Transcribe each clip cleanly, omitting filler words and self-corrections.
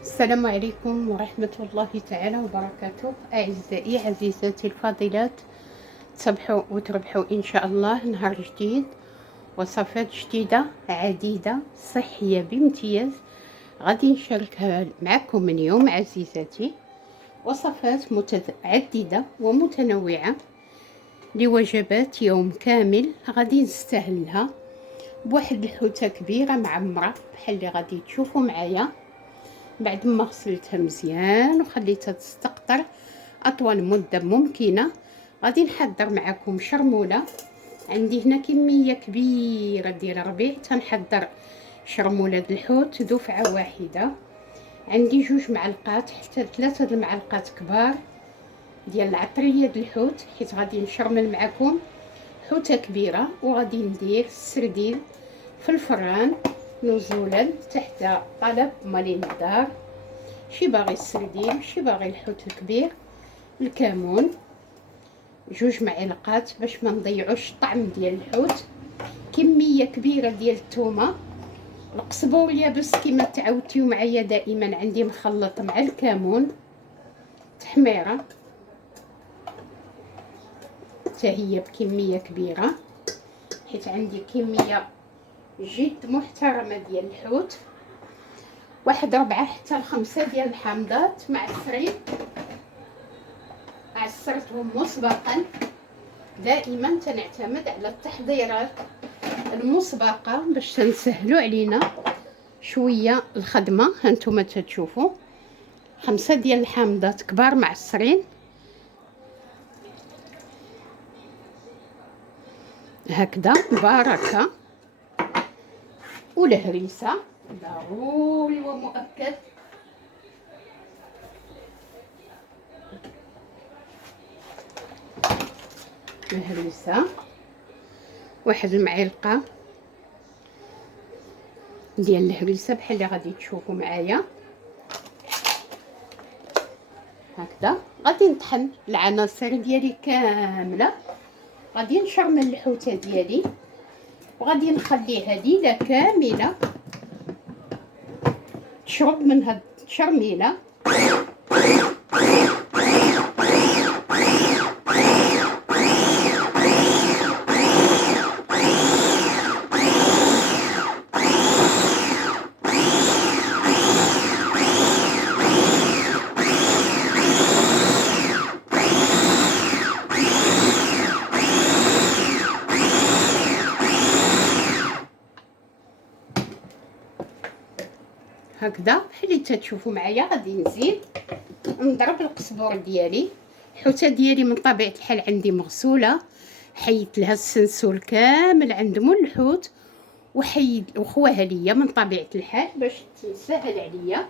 السلام عليكم ورحمة الله تعالى وبركاته. أعزائي عزيزاتي الفاضلات، تصبحوا وتربحوا إن شاء الله نهار جديد، وصفات جديدة عديدة صحية بامتياز غادي نشاركها معكم اليوم عزيزاتي. وصفات متعددة ومتنوعة لوجبات يوم كامل غادي نستهلها بواحد الحوتة كبيرة معمرة بحال اللي غادي تشوفوا معايا. بعد ما غسلتها مزيان وخليتها تستقطر اطول مده ممكنه، غادي نحضر معكم شرموله. عندي هنا كميه كبيره ديال الربيع، تنحضر شرموله د الحوت دفعه واحده. عندي 2 معلقات حتى 3 المعالق كبار ديال العطريه د الحوت، حيت غادي نشرمل معكم حوته كبيره. وغادي ندير السردين في الفران نزولا تحت طلب مالين الدار، شي باغي السردين شي باغي الحوت الكبير. الكمون 2 معالق باش ما نضيعوش الطعم ديال الحوت. كميه كبيره ديال الثومه. القزبور يابس كما تعودتيو معايا دائما عندي مخلط مع الكمون. تحميره حتى هي بكميه كبيره، حيت عندي كميه جد محترمه ديال الحوت. 4 حتى 5 ديال الحامضات معصرين، عصرتهم مسبقا. دائما تنعتمد على التحضيرات المسبقه باش تنسهلوا علينا شويه الخدمه. هانتوما تتشوفوا 5 ديال الحامضات كبار معصرين هكذا بركه. والهريسه ضروري ومؤكد. الهريسه 1 المعلقه ديال الهريسه بحال اللي غادي تشوفوا معايا هكذا. غادي نطحن العناصر ديالي كامله. غادي نشرمل الحوته ديالي وغادي نخليها ليله كامله تشرب من هاد التشرميله. هكذا بحال اللي تتشوفوا معايا. غادي نزيد نضرب القزبور ديالي. الحوته ديالي من طبيعه الحال عندي مغسوله، حيدت لها السنسول كامل عند مول الحوت وخواها ليا من طبيعه الحال باش تسهل عليا.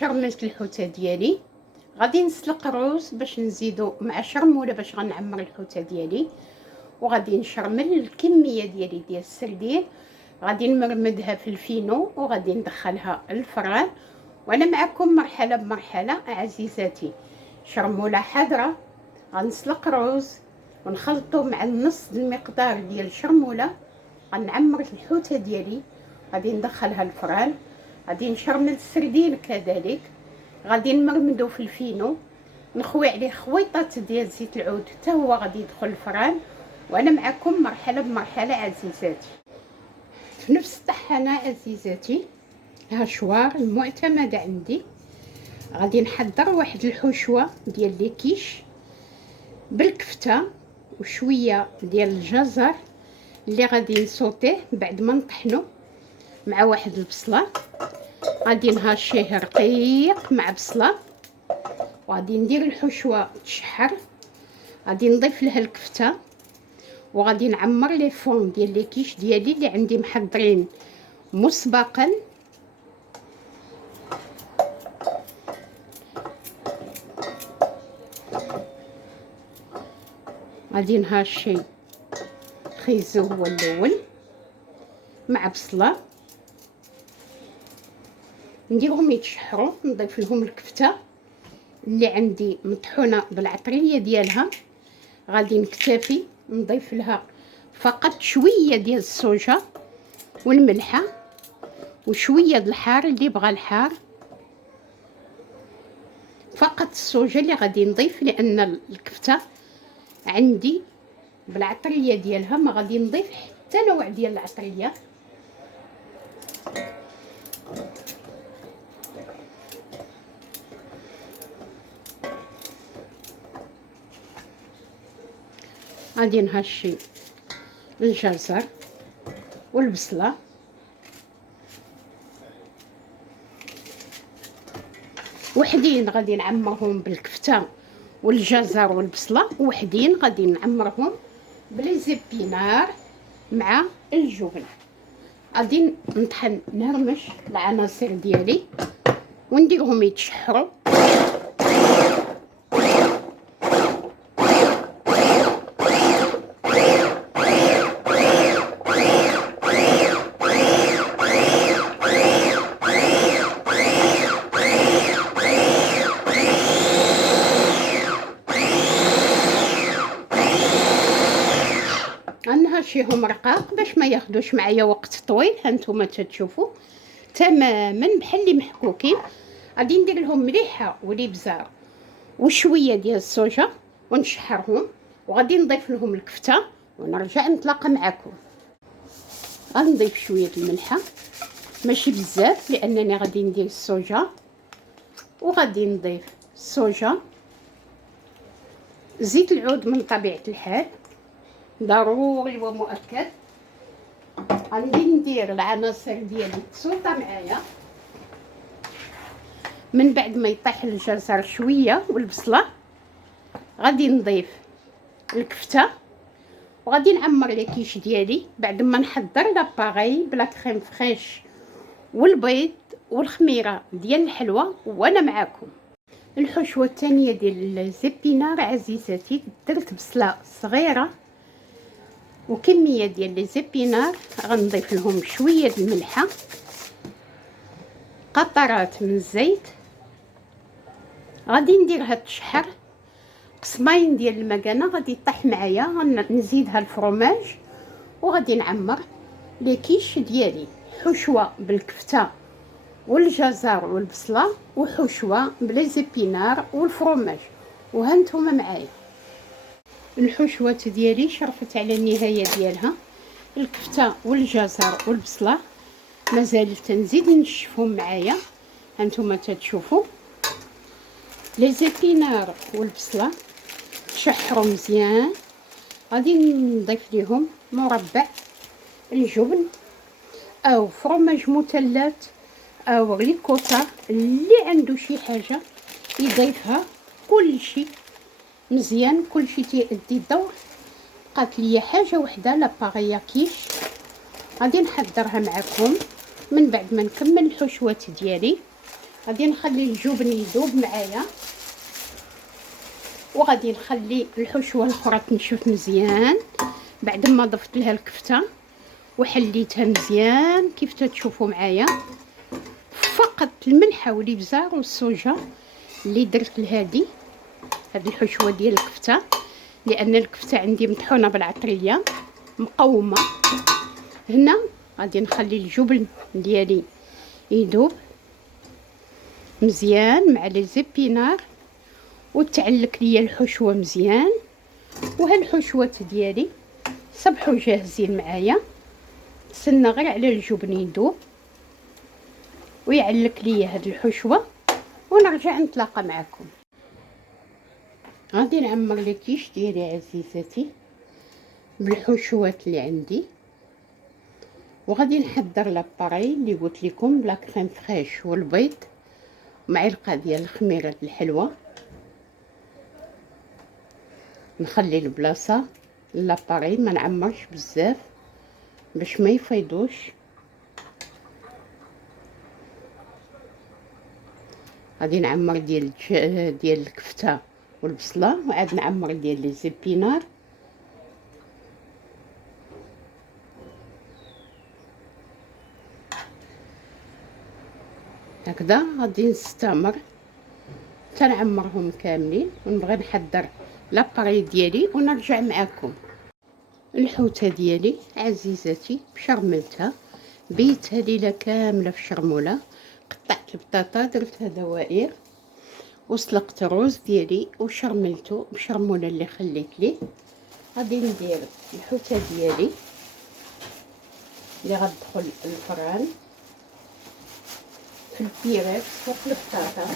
شرملت الحوته ديالي. غادي نسلق الروز باش نزيدو مع شرموله باش غنعمر الحوته ديالي. وغادي نشرمل الكميه ديالي ديال السردين، غادي نمرمدها في الفينو وغادي ندخلها الفران. وانا معكم مرحله بمرحله عزيزاتي. شرموله حاضره، غنسلق الروز ونخلطو مع النص المقدار ديال الشرموله. غنعمر الحوته ديالي، غادي ندخلها الفران. غادي نشرمل السردين كذلك، غادي نمرمدو في الفينو، نخوي عليه خويطات ديال زيت العود حتى هو غادي يدخل الفران. وانا معكم مرحله بمرحله عزيزاتي. في نفس الطحانه عزيزاتي هاشوار المعتمده عندي، غادي نحضر واحد الحشوه ديال ليكيش بالكفته وشويه ديال الجزر اللي غادي نصوتيه بعد ما نطحنو مع واحد البصله. غادي نهاشيه رقيق مع بصله، وغادي ندير الحشوه تشحر. غادي نضيف لها الكفته وغادي نعمر لي فون ديال لي كيش ديالي اللي عندي محضرين مسبقا. غادي نهاشي خيزو هو الاول مع بصله، نديرهم يتشحروا، نضيف لهم الكفته اللي عندي مطحونه بالعطريه ديالها. غادي نكتفي نضيف لها فقط شويه ديال الصوجه والملحه وشويه د الحار اللي بغى الحار، فقط الصوجه اللي غادي نضيف، لان الكفته عندي بالعطريه ديالها، ما غادي نضيف حتى نوع ديال العطريه. غادي نهشي الجزر والبصله، وحدين غادي نعمرهم بالكفته والجزر والبصله، وحدين غادي نعمرهم بلي زيبينار مع الجبن. غادي نطحن نهرمش العناصر ديالي ونديرهم يتشحروا. غنهشيهم رقاق باش ما ياخدوش معايا وقت طويل. هانتوما تتشوفوا تماما بحال اللي محكوكين. غادي ندير لهم مليحه والابزار وشويه ديال الصوجه ونشحرهم، وغادي نضيف لهم الكفته ونرجع نتلاقى معكم. غنضيف شويه الملحه ماشي بزاف لانني غادي ندير الصوجه، وغادي نضيف الصوجه، زيت العود من طبيعه الحال ضروري ومؤكد. غادي ندير العناصر ديالي تسوطه معايا. من بعد ما يطيح الجزر شويه والبصله غادي نضيف الكفته، وغادي نعمر لي كيش ديالي بعد ما نحضر لاباغي بلا كريم فريش والبيض والخميره ديال الحلوه وانا معاكم. الحشوه الثانيه ديال الزبينار عزيزاتي، درت بصله صغيره وكميه ديال لي زبينار، غنضيف لهم شويه الملحه، قطرات من الزيت، غادي نديرها تشحر، قسمين ديال المكانه غادي يطيح معايا، غنزيدها الفرماج وغادي نعمر لي كيش ديالي حشوه بالكفته والجزر والبصله وحشوه بلي زبينار والفرماج. وهانتوما معايا الحشوات ديالي شرفت على النهايه ديالها. الكفته والجزر والبصله مازال تنزيد نشفهم معايا. هانتوما تتشوفوا لي زيبينار والبصله تشحروا مزيان. غادي نضيف ليهم مربع الجبن او فرماج مثلث او ريكوتا، اللي عنده شي حاجه يضيفها. كلشي مزيان، كلشي تيأدي الدور. بقات ليا حاجه وحده لاباغيا كيش غادي نحضرها معكم. من بعد ما نكمل الحشوات ديالي غادي نخلي الجبن يذوب معايا، وغادي نخلي الحشوه الاخرى تنشف مزيان بعد ما ضفت لها الكفته وحليتها مزيان كيف تشوفوا معايا. فقط الملحه والابزار والصوجه اللي درت لهذه الحشوه ديال الكفته، لان الكفته عندي مطحونه بالعطريه مقومه. هنا غادي نخلي الجبن ديالي يذوب مزيان مع لي زيبينار وتعلك ليا الحشوه مزيان. وهالحشوات ديالي صبحوا جاهزين معايا، نستنى غير على الجبن يذوب ويعلك ليا هاد الحشوه ونرجع نتلاقى معكم. غادي نعمر لي كيش ديالي عزيزاتي بالحشوات اللي عندي، وغادي نحضر لاباري اللي قلت لكم بلا كريم فريش والبيض ومعلقه ديال الخميره الحلوه. نخلي البلاصه لاباري ما نعمرش بزاف باش ما يفيضوش. غادي نعمر ديال الكفته والبصله، وعاد نعمر ديال لي زيبينار هكذا غادي نستمر تنعمرهم كاملين، ونبغي نحضر لاباري ديالي ونرجع معكم. الحوته ديالي عزيزاتي شرملتها، بيتها ليله كامله في شرموله. قطعت البطاطا درتها دوائر، وسلقت الروز ديالي وشرملته بشرموله اللي خليت ليه. غادي ندير الحوته ديالي اللي غتدخل الفران في البيريكس فوق البطاطا.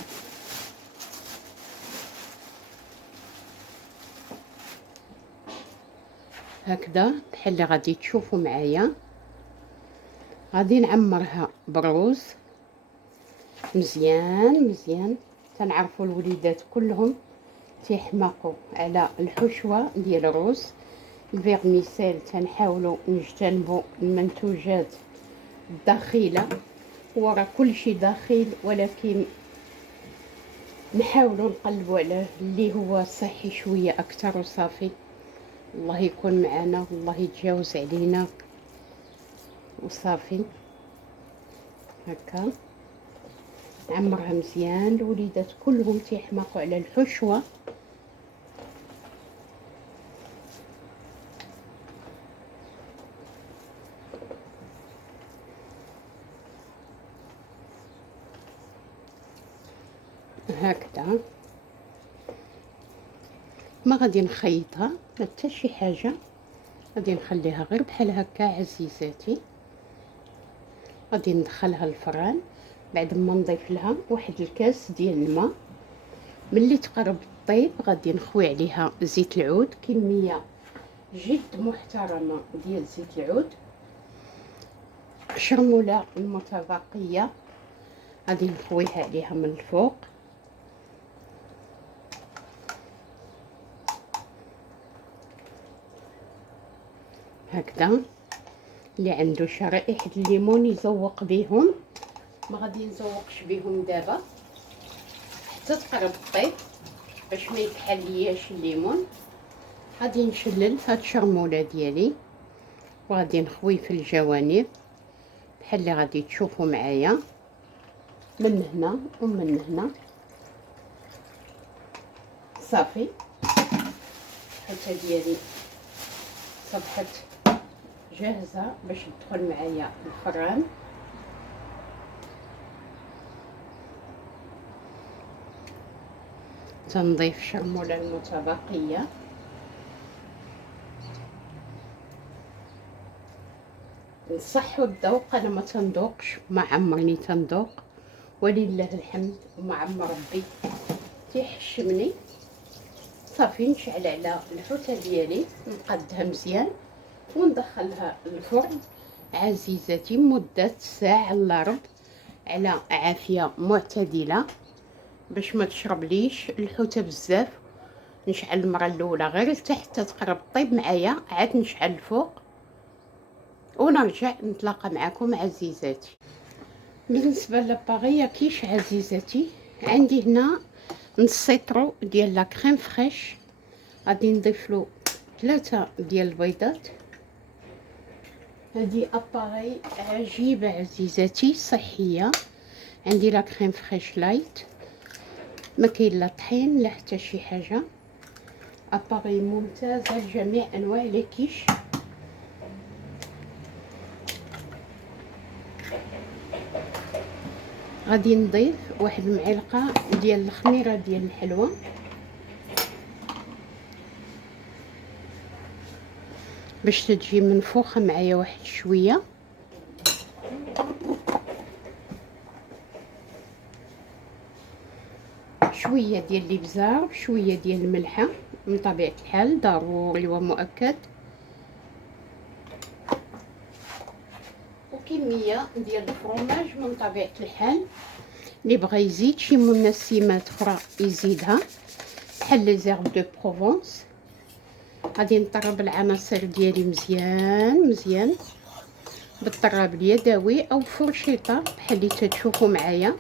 هكذا بحال اللي غادي تشوفوا معايا. غادي نعمرها بروز مزيان مزيان. تنعرفوا الوليدات كلهم تيحماقوا على الحشوه ديال الروز. الفيرميسيل تنحاولوا نجتنبوا المنتوجات الداخله، وراه كلشي داخل، ولكن نحاولوا نقلبوا على اللي هو صحي شويه اكثر وصافي. الله يكون معنا والله يتجاوز علينا وصافي. هكا نعمرها مزيان. الوليدات كلهم تيحماقوا على الحشوه. هكذا ما غادي نخيطها حتى شي حاجه، غادي نخليها غير بحال هكا عزيزاتي. غادي ندخلها الفران بعد ما نضيف لها واحد الكاس ديال الماء. ملي تقرب طيب غادي نخوي عليها زيت العود، كميه جد محترمه ديال زيت العود. شرموله المتبقيه غادي نخويها عليها من الفوق. هكذا اللي عنده شرائح الليمون يزوق بهم. ما غادي نزوقش بهم دابا حتى تقرب الطيب باش ما يتحلياش الليمون. غادي نشلل هاد الشرموله ديالي وغادي نخوي في الجوانب بحال اللي غادي تشوفوا معايا من هنا ومن هنا. صافي الحوته ديالي صبحت جاهزه باش تدخل معايا الفران. تنضيف شرموله المتبقيه. نصحوا الذوق، انا ما تنذوقش، ما عمرني تنذوق ولله الحمد، ومع عم ربي تيحشمني. صافي نشعل على الحوته ديالي نقادها مزيان وندخلها الفرن عزيزاتي مده ساعه الا ربع على عافيه معتدله باش ما تشربليش الحوته بزاف. نشعل المره الاولى غير لتحت حتى تقرب طيب معايا، عاد نشعل الفوق ونرجع نتلاقى معكم عزيزاتي. بالنسبه للباغيه كيش عزيزاتي، عندي هنا نص لتر ديال لا كريم فريش. غادي نضيف له 3 ديال البيضات. هذه اباغي عجيبه عزيزاتي صحيه. عندي لا كريم فريش لايت، ما كاين لا طحين لا حتى شي حاجه. اباغي ممتازه لجميع انواع لي كيش. غادي نضيف واحد المعلقه ديال الخميره ديال الحلوى. باش تجي منفوخه معايا واحد شويه. شويه ديال الابزار، شويه ديال الملحه من طبيعه الحال ضروري ومؤكد، وكميه ديال الفرماج من طبيعه الحال. اللي بغى يزيد شي منسمات اخرى يزيدها بحال لي زيرب دو بروفونس. غادي نطرب العناصر ديالي مزيان مزيان بالطراب اليدوي او فرشيطه بحال اللي تتشوفوا معايا.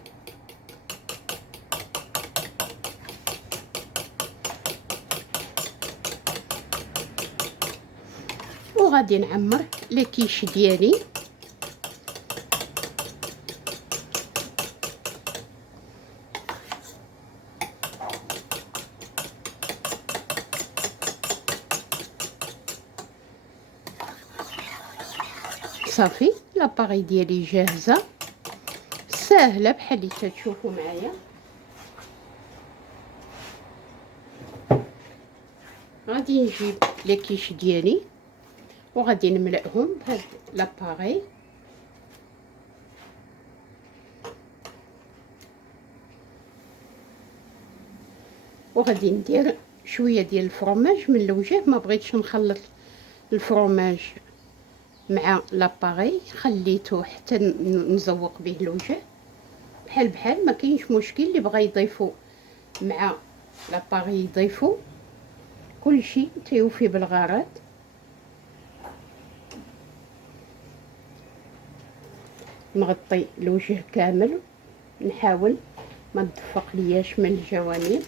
وغادي نعمر لي كيش ديالي. وصافي لاباغي ديالي جاهزه ساهله بحال اللي تشوفوا معايا. غادي نجيب لي كيش ديالي وغادي نملأهم بهاد لاباغي. وغادي ندير شويه ديال الفرماج من الوجه، ما بغيتش نخلط الفرماج مع لاباغي، خليته حتى نزوق به الوجه بحال ما كاينش مشكل. اللي بغا يضيفو مع لاباغي يضيفو، كلشي تيوفي بالغرض. نغطي الوجه كامل، نحاول ما تدفق لياش من الجوانب.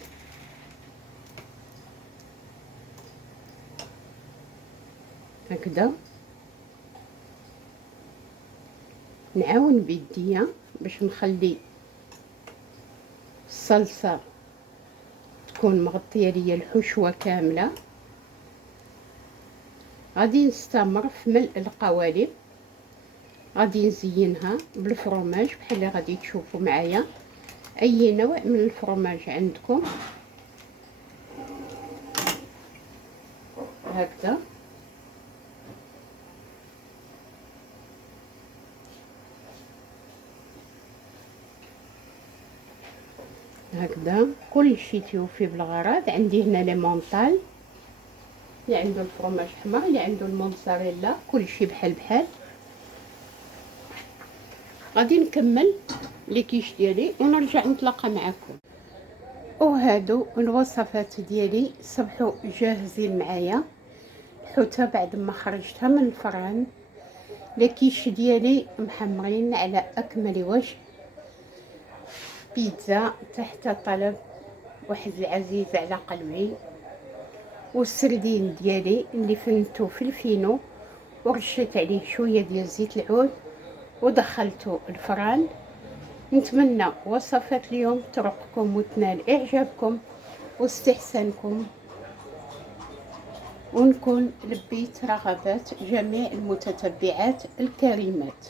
هكذا نعاون بيديا باش نخلي الصلصه تكون مغطيه ليا الحشوه كامله. غادي نستمر في ملء القوالب، غادي نزينها بالفرماج بحال اللي غادي تشوفوا معايا. اي نوع من الفرماج عندكم هكذا. هكذا كلشي تيوفي بالغرض. عندي هنا لي مونطال، اللي عنده الفرماج حمر، اللي عنده الموزاريلا، كلشي بحال. غادي نكمل لي كيش ديالي ونرجع نتلاقى معكم. وهادو الوصفات ديالي صبحوا جاهزين معايا. الحوته بعد ما خرجتها من الفران، لي كيش ديالي محمرين على اكمل وجه. بيتزا تحت طلب واحد العزيز على قلبي. والسردين ديالي اللي فنتو في الفينو ورشيت عليه شويه ديال زيت العود ودخلته الفران. نتمنى وصفات اليوم ترقكم وتنال اعجابكم واستحسانكم، ونكون لبيت رغبات جميع المتتبعات الكريمات.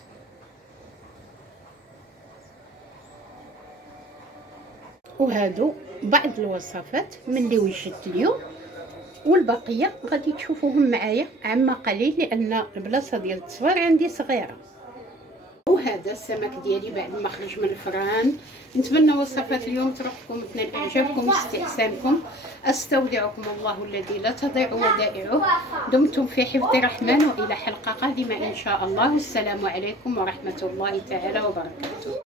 وهادو بعض الوصفات من اللي وجدت اليوم، والبقيه غادي تشوفوهم معايا عما قليل لان البلاصه ديال التصوير عندي صغيره. وهذا السمك ديالي بعد ما خرج من الفران. نتمنى وصفات اليوم ترقكم وتنال اعجابكم واستحسانكم. استودعكم الله الذي لا تضيع ودائعه. دمتم في حفظ الرحمن، والى حلقه قادمه ان شاء الله. السلام عليكم ورحمه الله تعالى وبركاته.